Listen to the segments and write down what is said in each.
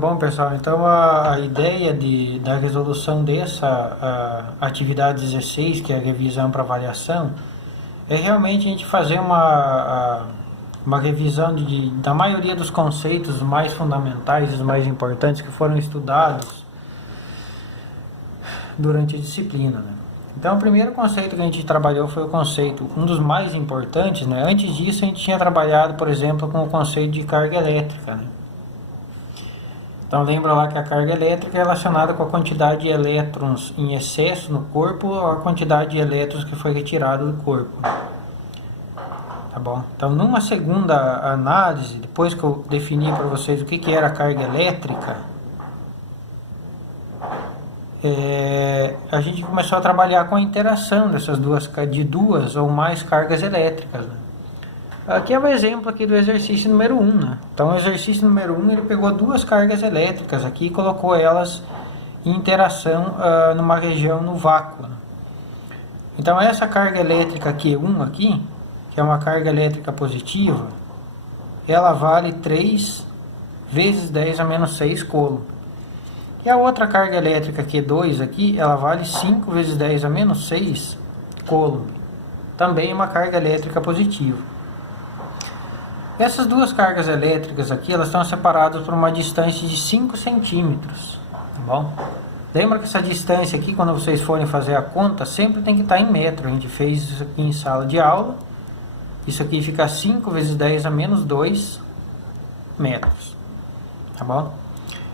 Bom, pessoal, então a ideia da resolução dessa atividade 16, que é a revisão para avaliação, é realmente a gente fazer uma revisão da maioria dos conceitos mais fundamentais, os mais importantes que foram estudados durante a disciplina, né? Então, o primeiro conceito que a gente trabalhou foi o conceito, um dos mais importantes, né? Antes disso, a gente tinha trabalhado, por exemplo, com o conceito de carga elétrica, né? Então, lembra lá que a carga elétrica é relacionada com a quantidade de elétrons em excesso no corpo ou a quantidade de elétrons que foi retirado do corpo. Tá bom? Então, numa segunda análise, depois que eu defini para vocês o que era a carga elétrica, a gente começou a trabalhar com a interação de duas ou mais cargas elétricas, né? Aqui é o exemplo aqui do exercício número 1, né? Então, o exercício número 1, ele pegou duas cargas elétricas aqui e colocou elas em interação numa região no vácuo, né? Então, essa carga elétrica Q1 aqui, que é uma carga elétrica positiva, ela vale 3 vezes 10 a menos 6 coulomb. E a outra carga elétrica Q2 aqui, ela vale 5 vezes 10 a menos 6 coulomb. Também uma carga elétrica positiva. Essas duas cargas elétricas aqui, elas estão separadas por uma distância de 5 centímetros, tá bom? Lembra que essa distância aqui, quando vocês forem fazer a conta, sempre tem que estar em metro. A gente fez isso aqui em sala de aula. Isso aqui fica 5 vezes 10 a menos 2 metros, tá bom?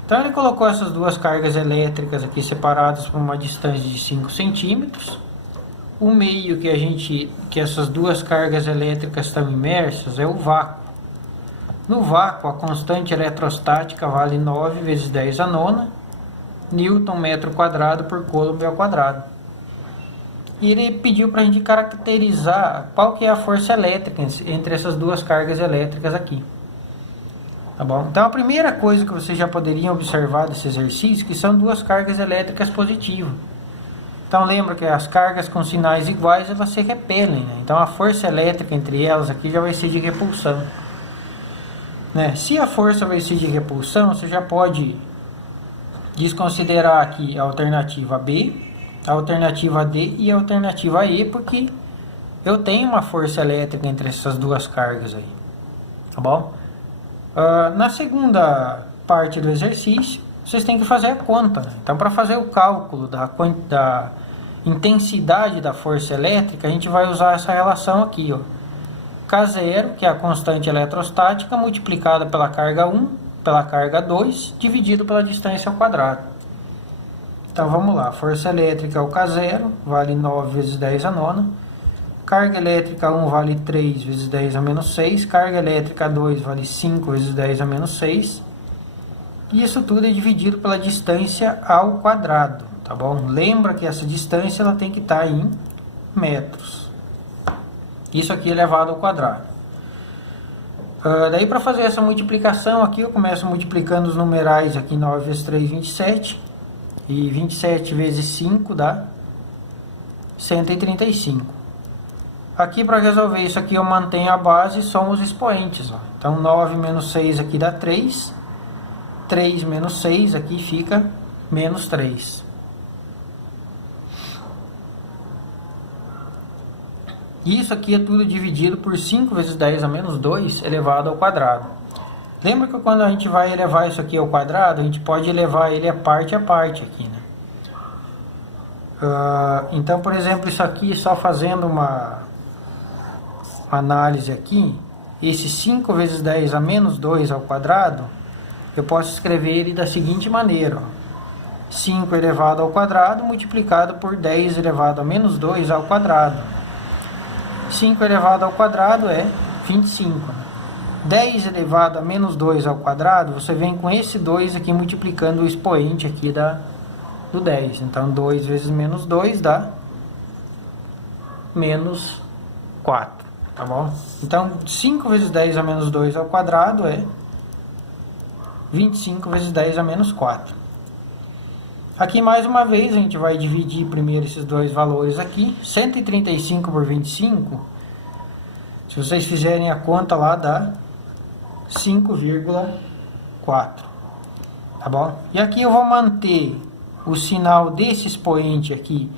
Então, ele colocou essas duas cargas elétricas aqui separadas por uma distância de 5 centímetros. O meio que essas duas cargas elétricas estão imersas é o vácuo. No vácuo, a constante eletrostática vale 9 vezes 10 a nona Newton metro quadrado por coulomb ao quadrado. E ele pediu para a gente caracterizar qual que é a força elétrica entre essas duas cargas elétricas aqui. Tá bom? Então, a primeira coisa que vocês já poderiam observar desse exercício que são duas cargas elétricas positivas. Então, lembra que as cargas com sinais iguais, elas se repelem, né? Então, a força elétrica entre elas aqui já vai ser de repulsão, né? Se a força vai ser de repulsão, você já pode desconsiderar aqui a alternativa B, a alternativa D e a alternativa E, porque eu tenho uma força elétrica entre essas duas cargas aí, tá bom? Na segunda parte do exercício, vocês têm que fazer a conta, né? Então, para fazer o cálculo da intensidade da força elétrica, a gente vai usar essa relação aqui, ó. K0, que é a constante eletrostática, multiplicada pela carga 1, pela carga 2, dividido pela distância ao quadrado. Então, vamos lá. Força elétrica é o K0, vale 9 vezes 10 a nona. Carga elétrica 1 vale 3 vezes 10 a menos 6. Carga elétrica 2 vale 5 vezes 10 a menos 6. E isso tudo é dividido pela distância ao quadrado, tá bom? Lembra que essa distância ela tem que estar em metros. Isso aqui é elevado ao quadrado. Daí, para fazer essa multiplicação aqui, eu começo multiplicando os numerais aqui. 9 vezes 3, 27. E 27 vezes 5 dá 135. Aqui, para resolver isso aqui, eu mantenho a base e somo os expoentes, ó. Então, 9 menos 6 aqui dá 3. 3 menos 6 aqui fica menos 3. Isso aqui é tudo dividido por 5 vezes 10 a menos 2 elevado ao quadrado. Lembra que quando a gente vai elevar isso aqui ao quadrado, a gente pode elevar ele a parte aqui, né? Então, por exemplo, isso aqui, só fazendo uma análise aqui, esse 5 vezes 10 a menos 2 ao quadrado, eu posso escrever ele da seguinte maneira, ó. 5 elevado ao quadrado multiplicado por 10 elevado a menos 2 ao quadrado. 5 elevado ao quadrado é 25. 10 elevado a menos 2 ao quadrado, você vem com esse 2 aqui multiplicando o expoente aqui do 10. Então, 2 vezes menos 2 dá menos 4, tá bom? Então, 5 vezes 10 a menos 2 ao quadrado é 25 vezes 10 a menos 4. Aqui, mais uma vez, a gente vai dividir primeiro esses dois valores aqui. 135 por 25, se vocês fizerem a conta lá, dá 5,4. tá bom? E aqui eu vou manter o sinal desse expoente aqui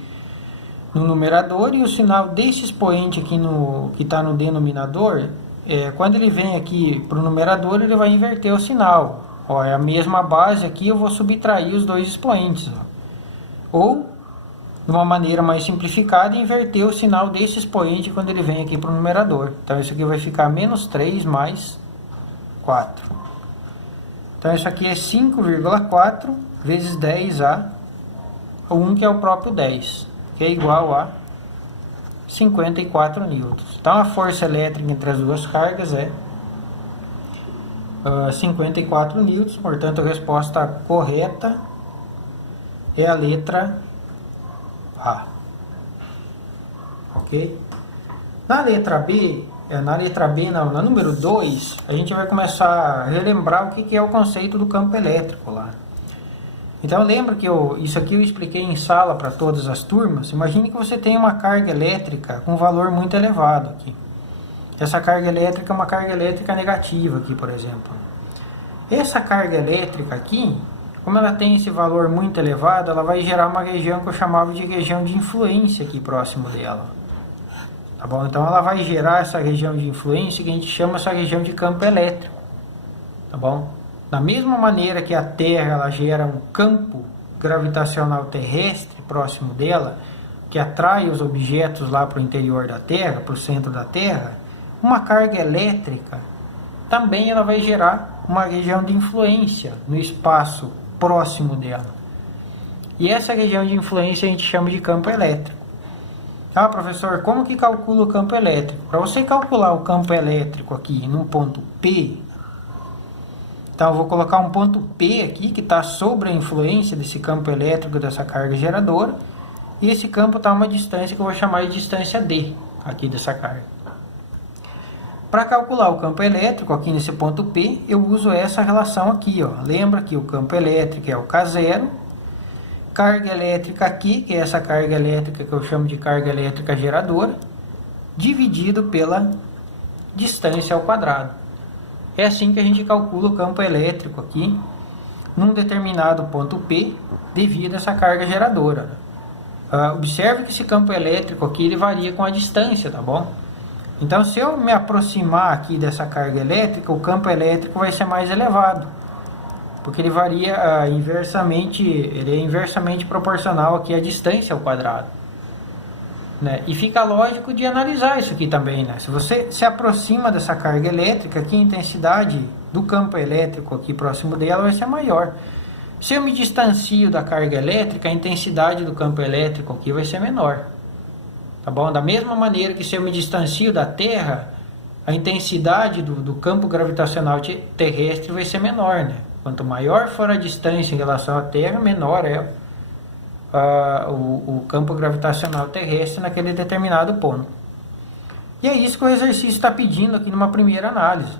no numerador e o sinal desse expoente aqui que está no denominador, quando ele vem aqui para o numerador, ele vai inverter o sinal. Ó, é a mesma base aqui, eu vou subtrair os dois expoentes. Ó. Ou, de uma maneira mais simplificada, inverter o sinal desse expoente quando ele vem aqui para o numerador. Então, isso aqui vai ficar menos 3 mais 4. Então, isso aqui é 5,4 vezes 10 a 1, que é o próprio 10, que é igual a 54 newtons. Então, a força elétrica entre as duas cargas é 54 newtons, portanto, a resposta correta é a letra A. Ok? Na letra B, na número 2, a gente vai começar a relembrar o que é o conceito do campo elétrico lá. Então, lembra que isso aqui eu expliquei em sala para todas as turmas. Imagine que você tem uma carga elétrica com valor muito elevado aqui. Essa carga elétrica é uma carga elétrica negativa aqui, por exemplo. Essa carga elétrica aqui, como ela tem esse valor muito elevado, ela vai gerar uma região que eu chamava de região de influência aqui próximo dela. Tá bom? Então, ela vai gerar essa região de influência que a gente chama essa região de campo elétrico. Tá bom? Da mesma maneira que a Terra ela gera um campo gravitacional terrestre próximo dela, que atrai os objetos lá para o interior da Terra, para o centro da Terra, uma carga elétrica também ela vai gerar uma região de influência no espaço próximo dela. E essa região de influência a gente chama de campo elétrico. Ah, professor, como que calcula o campo elétrico? Para você calcular o campo elétrico aqui num ponto P, então eu vou colocar um ponto P aqui, que está sobre a influência desse campo elétrico dessa carga geradora, e esse campo está a uma distância que eu vou chamar de distância D, aqui dessa carga. Para calcular o campo elétrico aqui nesse ponto P, eu uso essa relação aqui, ó. Lembra que o campo elétrico é o K0, carga elétrica aqui, que é essa carga elétrica que eu chamo de carga elétrica geradora, dividido pela distância ao quadrado. É assim que a gente calcula o campo elétrico aqui, num determinado ponto P, devido a essa carga geradora. Observe que esse campo elétrico aqui, ele varia com a distância, tá bom? Então, se eu me aproximar aqui dessa carga elétrica, o campo elétrico vai ser mais elevado, porque ele varia inversamente, ele é inversamente proporcional aqui à distância ao quadrado. Né? E fica lógico de analisar isso aqui também, né? Se você se aproxima dessa carga elétrica, aqui a intensidade do campo elétrico aqui próximo dela vai ser maior. Se eu me distancio da carga elétrica, a intensidade do campo elétrico aqui vai ser menor. Tá bom? Da mesma maneira que se eu me distancio da Terra, a intensidade do campo gravitacional terrestre vai ser menor, né? Quanto maior for a distância em relação à Terra, menor é o campo gravitacional terrestre naquele determinado ponto. E é isso que o exercício está pedindo aqui numa primeira análise.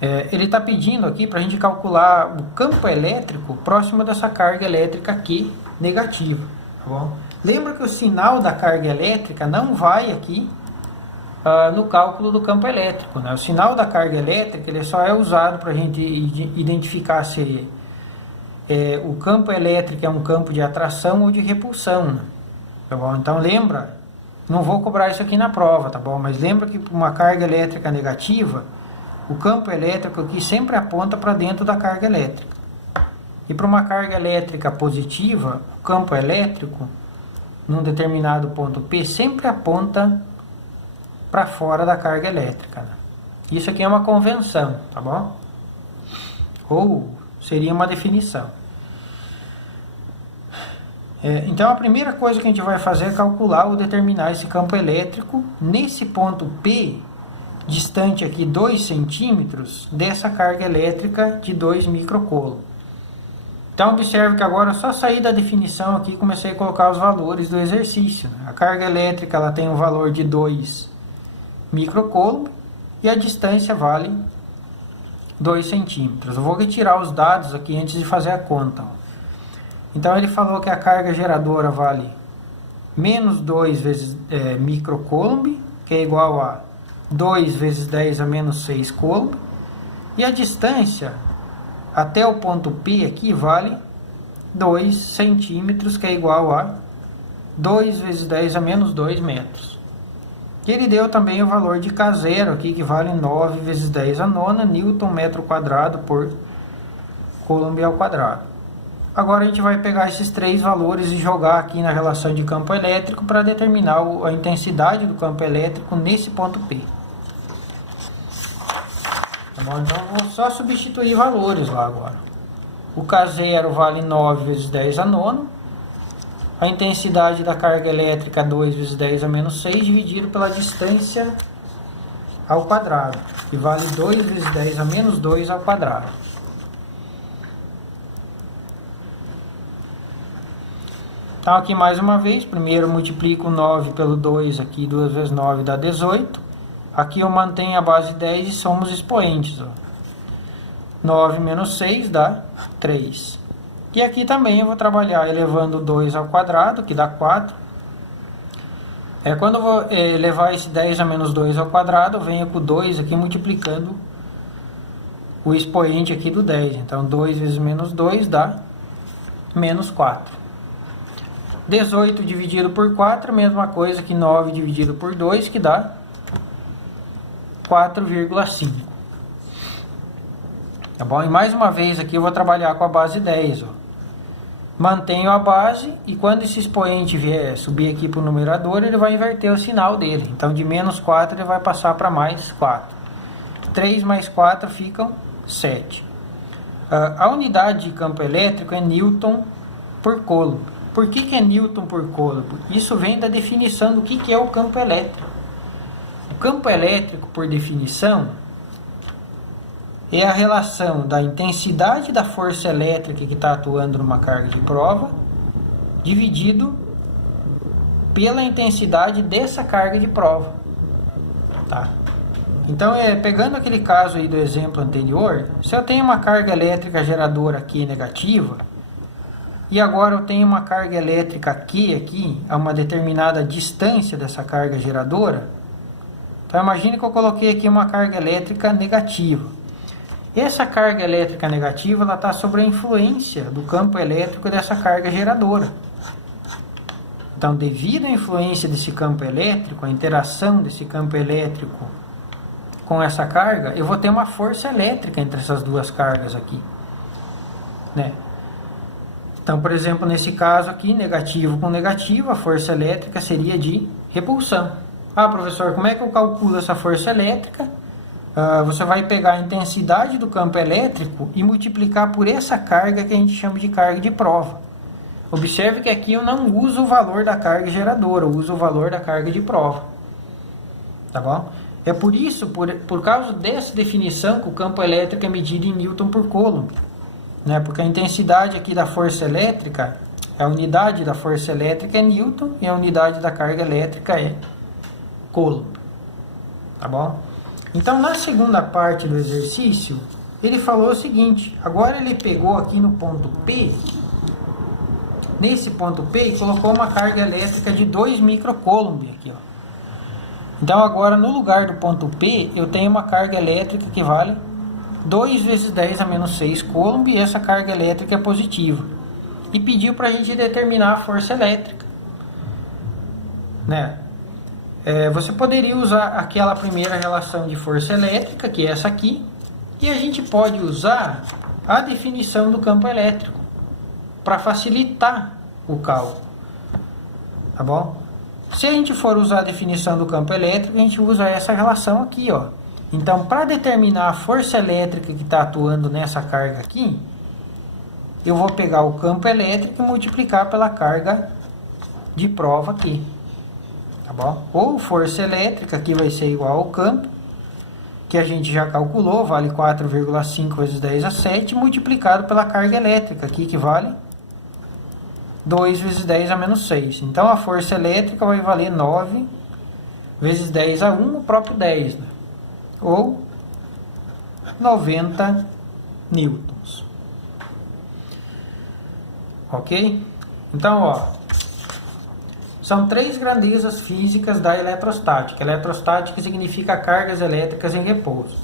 Ele está pedindo aqui para a gente calcular o campo elétrico próximo dessa carga elétrica aqui negativa. Tá bom? Lembra que o sinal da carga elétrica não vai aqui no cálculo do campo elétrico. Né? O sinal da carga elétrica ele só é usado para a gente identificar se o campo elétrico é um campo de atração ou de repulsão. Né? Tá bom? Então lembra, não vou cobrar isso aqui na prova, tá bom? Mas lembra que para uma carga elétrica negativa, o campo elétrico aqui sempre aponta para dentro da carga elétrica. E para uma carga elétrica positiva, o campo elétrico, num determinado ponto P, sempre aponta para fora da carga elétrica. Né? Isso aqui é uma convenção, tá bom? Ou seria uma definição. Então a primeira coisa que a gente vai fazer é calcular ou determinar esse campo elétrico nesse ponto P, distante aqui 2 centímetros dessa carga elétrica de 2 microcoulomb. Então observe que agora eu só saí da definição aqui e comecei a colocar os valores do exercício. Né? A carga elétrica ela tem um valor de 2 microcoulomb e a distância vale 2 centímetros. Eu vou retirar os dados aqui antes de fazer a conta. Ó. Então ele falou que a carga geradora vale menos 2 vezes microcoulomb, que é igual a 2 vezes 10 a menos 6 coulomb. E a distância até o ponto P aqui vale 2 centímetros, que é igual a 2 vezes 10 a menos 2 metros. Ele deu também o valor de K0 aqui, que vale 9 vezes 10 a nona Newton metro quadrado por Coulomb ao quadrado. Agora a gente vai pegar esses três valores e jogar aqui na relação de campo elétrico para determinar a intensidade do campo elétrico nesse ponto P. Tá bom? Então eu vou só substituir valores lá agora. O K0 vale 9 vezes 10 a nono. A intensidade da carga elétrica 2 vezes 10 a menos 6 dividido pela distância ao quadrado, que vale 2 vezes 10 a menos 2 ao quadrado. Então aqui mais uma vez, primeiro eu multiplico 9 pelo 2 aqui, 2 vezes 9 dá 18. Aqui eu mantenho a base 10 e somos expoentes. Ó. 9 menos 6 dá 3. E aqui também eu vou trabalhar elevando 2 ao quadrado, que dá 4. Quando eu vou elevar esse 10 a menos 2 ao quadrado, eu venho com 2 aqui multiplicando o expoente aqui do 10. Então 2 vezes menos 2 dá menos 4. 18 dividido por 4, mesma coisa que 9 dividido por 2, que dá 4,5. Tá bom? E mais uma vez aqui eu vou trabalhar com a base 10. Ó. Mantenho a base e quando esse expoente vier subir aqui para o numerador, ele vai inverter o sinal dele. Então de menos 4 ele vai passar para mais 4. 3 mais 4 ficam 7. A unidade de campo elétrico é Newton por Coulomb. Por que é Newton por Coulomb? Isso vem da definição do que é o campo elétrico. O campo elétrico, por definição, é a relação da intensidade da força elétrica que está atuando numa carga de prova, dividido pela intensidade dessa carga de prova. Tá? Então, pegando aquele caso aí do exemplo anterior, se eu tenho uma carga elétrica geradora aqui negativa, e agora eu tenho uma carga elétrica aqui, a uma determinada distância dessa carga geradora, então imagine que eu coloquei aqui uma carga elétrica negativa. Essa carga elétrica negativa está sob a influência do campo elétrico dessa carga geradora. Então, devido à influência desse campo elétrico, a interação desse campo elétrico com essa carga, eu vou ter uma força elétrica entre essas duas cargas aqui. Né? Então, por exemplo, nesse caso aqui, negativo com negativo, a força elétrica seria de repulsão. Ah, professor, como é que eu calculo essa força elétrica? Você vai pegar a intensidade do campo elétrico e multiplicar por essa carga que a gente chama de carga de prova. Observe que aqui eu não uso o valor da carga geradora, eu uso o valor da carga de prova. Tá bom? É por isso, por causa dessa definição, que o campo elétrico é medido em Newton por Coulomb. Né? Porque a intensidade aqui da força elétrica, a unidade da força elétrica é Newton e a unidade da carga elétrica é Coulomb. Tá bom? Então, na segunda parte do exercício, ele falou o seguinte, agora ele pegou aqui no ponto P, nesse ponto P, e colocou uma carga elétrica de 2 microcoulomb aqui, ó. Então, agora, no lugar do ponto P, eu tenho uma carga elétrica que vale 2 vezes 10 a menos 6 coulomb, e essa carga elétrica é positiva. E pediu para a gente determinar a força elétrica. Né? Você poderia usar aquela primeira relação de força elétrica, que é essa aqui, e a gente pode usar a definição do campo elétrico para facilitar o cálculo. Tá bom? Se a gente for usar a definição do campo elétrico, a gente usa essa relação aqui, ó. Então, para determinar a força elétrica que está atuando nessa carga aqui, eu vou pegar o campo elétrico e multiplicar pela carga de prova aqui. Tá bom? Ou força elétrica, que vai ser igual ao campo, que a gente já calculou, vale 4,5 vezes 10 a 7, multiplicado pela carga elétrica, aqui que vale 2 vezes 10 a menos 6. Então, a força elétrica vai valer 9 vezes 10 a 1, o próprio 10, né? Ou 90 newtons. Ok? Então, ó, são 3 grandezas físicas da eletrostática. Eletrostática significa cargas elétricas em repouso.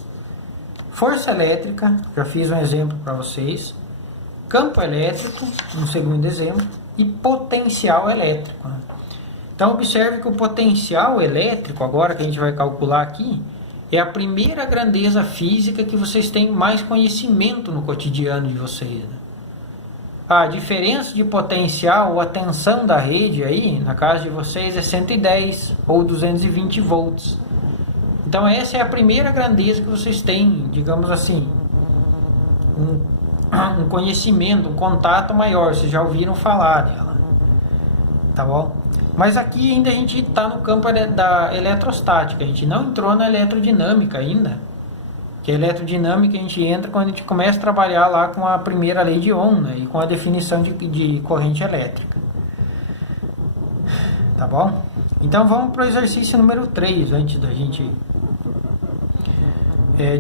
força elétrica, já fiz um exemplo para vocês, campo elétrico, um segundo exemplo, e potencial elétrico. Então observe que o potencial elétrico, agora que a gente vai calcular aqui, é a primeira grandeza física que vocês têm mais conhecimento no cotidiano de vocês. A diferença de potencial ou a tensão da rede aí, na casa de vocês, é 110 ou 220 volts. Então essa é a primeira grandeza que vocês têm, digamos assim, um conhecimento, um contato maior, vocês já ouviram falar dela. Tá bom? Mas aqui ainda a gente está no campo da eletrostática, a gente não entrou na eletrodinâmica ainda. Que a eletrodinâmica a gente entra quando a gente começa a trabalhar lá com a primeira lei de Ohm, né, e com a definição de corrente elétrica. Tá bom? Então vamos para o exercício número 3, antes da gente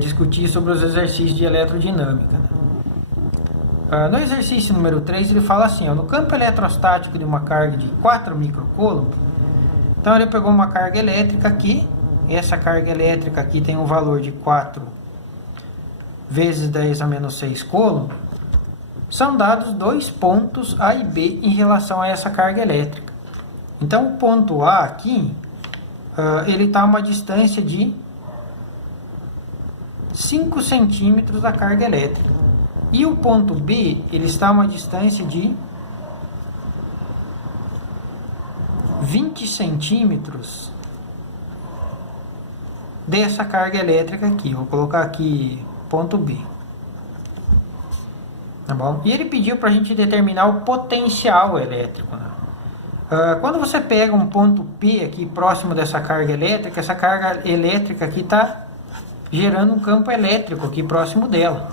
discutir sobre os exercícios de eletrodinâmica. Né? No exercício número 3 ele fala assim, ó, no campo eletrostático de uma carga de 4 microcoulomb, então ele pegou uma carga elétrica aqui, essa carga elétrica aqui tem um valor de 4 vezes 10 a menos 6 coulomb, são dados dois pontos A e B em relação a essa carga elétrica. Então o ponto A aqui, ele está a uma distância de 5 centímetros da carga elétrica. E o ponto B, ele está a uma distância de 20 centímetros dessa carga elétrica aqui. Vou colocar aqui ponto B. Tá bom? E ele pediu para a gente determinar o potencial elétrico. Né? Quando você pega um ponto P aqui próximo dessa carga elétrica, essa carga elétrica aqui está gerando um campo elétrico aqui próximo dela.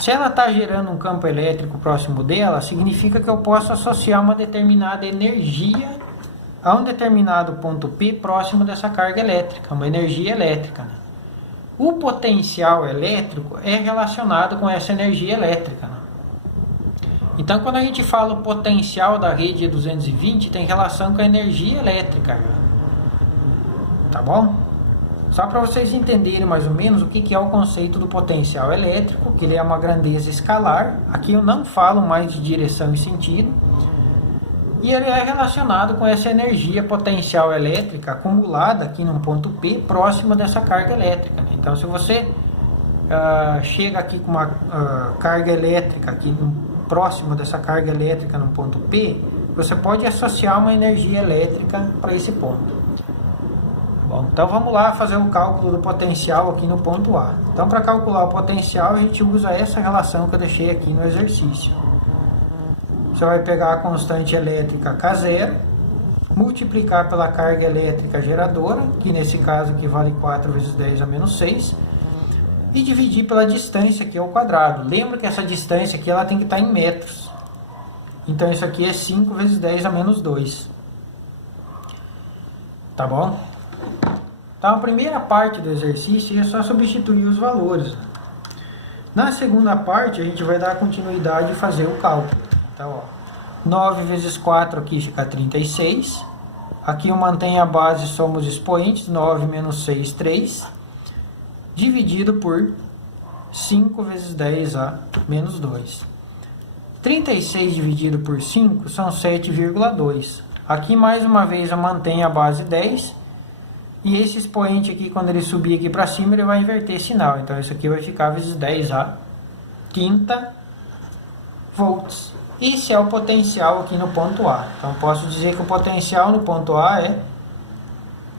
Se ela está gerando um campo elétrico próximo dela, significa que eu posso associar uma determinada energia a um determinado ponto P próximo dessa carga elétrica, uma energia elétrica. Né? O potencial elétrico é relacionado com essa energia elétrica. Né? Então, quando a gente fala o potencial da rede de 220, tem relação com a energia elétrica. Tá bom? Só para vocês entenderem mais ou menos o que é o conceito do potencial elétrico, que ele é uma grandeza escalar. Aqui eu não falo mais de direção e sentido. E ele é relacionado com essa energia potencial elétrica acumulada aqui num ponto P próximo dessa carga elétrica. Então, se você chega aqui com uma carga elétrica aqui próximo dessa carga elétrica num ponto P, você pode associar uma energia elétrica para esse ponto. Bom, então vamos lá fazer o cálculo do potencial aqui no ponto A. Então, para calcular o potencial, a gente usa essa relação que eu deixei aqui no exercício. Você vai pegar a constante elétrica K0, multiplicar pela carga elétrica geradora, que nesse caso equivale 4 vezes 10 a menos 6, e dividir pela distância aqui ao quadrado. Lembra que essa distância aqui ela tem que estar em metros. Então isso aqui é 5 vezes 10 a menos 2. Tá bom? Então a primeira parte do exercício é só substituir os valores. Na segunda parte a gente vai dar continuidade e fazer o cálculo. Então, ó, 9 vezes 4 aqui fica 36. Aqui eu mantenho a base, somos expoentes, 9 menos 6, 3. Dividido por 5 vezes 10 a menos 2. 36 dividido por 5 são 7,2. Aqui mais uma vez eu mantenho a base 10. E esse expoente aqui, quando ele subir aqui para cima, ele vai inverter sinal. Então isso aqui vai ficar vezes 10 a quinta volts. Esse é o potencial aqui no ponto A. Então posso dizer que o potencial no ponto A é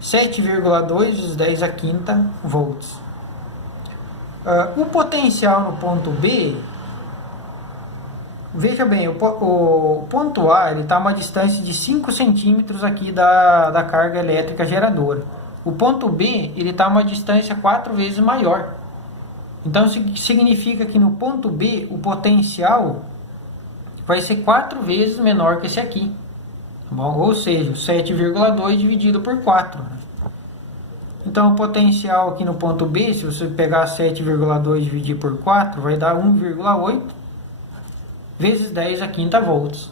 7,2 vezes 10 a quinta volts. O potencial no ponto B, veja bem, o ponto A está a uma distância de 5 centímetros aqui da carga elétrica geradora. O ponto B está a uma distância 4 vezes maior. Então significa que no ponto B o potencial vai ser 4 vezes menor que esse aqui. Tá bom? Ou seja, 7,2 dividido por 4. Então o potencial aqui no ponto B, se você pegar 7,2 e dividir por 4, vai dar 1,8 vezes 10 a quinta volts.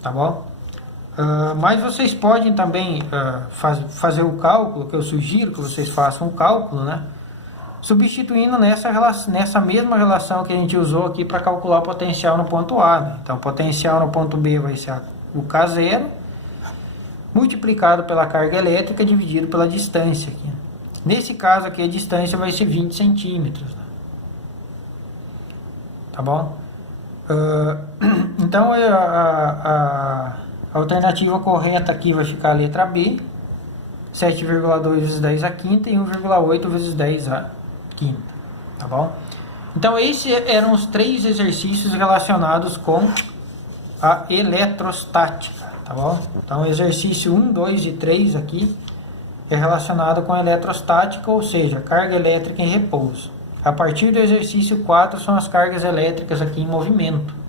Tá bom? Mas vocês podem também fazer o cálculo, que eu sugiro que vocês façam o cálculo, né? substituindo nessa mesma relação que a gente usou aqui para calcular o potencial no ponto A, né? Então, o potencial no ponto B vai ser o K0, multiplicado pela carga elétrica, dividido pela distância aqui. Nesse caso aqui, a distância vai ser 20 centímetros. Né? Tá bom? Então, a alternativa correta aqui vai ficar a letra B, 7,2 vezes 10 a quinta e 1,8 vezes 10 a quinta, tá bom? Então, esses eram os 3 exercícios relacionados com a eletrostática, tá bom? Então, exercício 1, 2 e 3 aqui é relacionado com a eletrostática, ou seja, carga elétrica em repouso. A partir do exercício 4 são as cargas elétricas aqui em movimento.